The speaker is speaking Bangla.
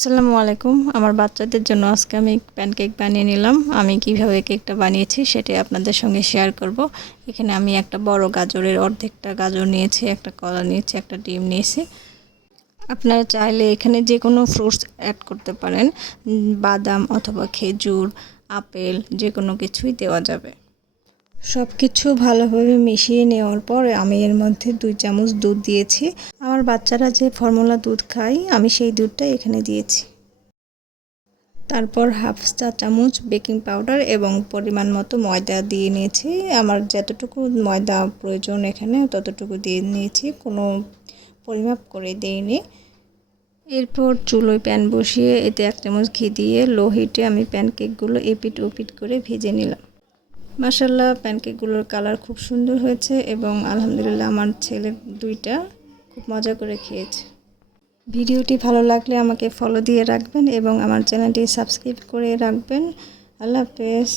আসসালামু আলাইকুম। আমার বাচ্চাদের জন্য আজকে আমি প্যানকেক বানিয়ে নিলাম। আমি কিভাবে কেকটা বানিয়েছি সেটাই আপনাদের সঙ্গে শেয়ার করব। এখানে আমি একটা বড় গাজরের অর্ধেকটা গাজর নিয়েছি, একটা কলা নিয়েছি, একটা ডিম নিয়েছি। আপনারা চাইলে এখানে যে কোনো ফ্রুটস অ্যাড করতে পারেন, বাদাম অথবা খেজুর, আপেল যে কোনো কিছুই দেওয়া যাবে। সব কিছু ভালোভাবে মিশিয়ে নেওয়ার পর আমি এর মধ্যে 2 চামচ দুধ দিয়েছি। আমার বাচ্চারা যে ফর্মুলা দুধ খায় আমি সেই দুধটা এখানে দিয়েছি। তারপর হাফ চা চামচ বেকিং পাউডার এবং পরিমাণ মতো ময়দা দিয়ে নিয়েছি। আমার যতটুকু ময়দা প্রয়োজন এখানে ততটুকু দিয়ে নিয়েছি, কোনো পরিমাপ করে দিইনি। এরপর চুলোয় প্যান বসিয়ে এতে 1 চামচ ঘি দিয়ে লো হিটে আমি প্যানকেকগুলো এপিট ওপিট করে ভেজে নিলাম। মাশাআল্লাহ, প্যানকেকগুলোর কালার খুব সুন্দর হয়েছে এবং আলহামদুলিল্লাহ আমার ছেলে 2টা খুব মজা করে খেয়েছে। ভিডিওটি ভালো লাগলে আমাকে ফলো দিয়ে রাখবেন এবং আমার চ্যানেলটি সাবস্ক্রাইব করে রাখবেন। আল্লাহ হাফেজ।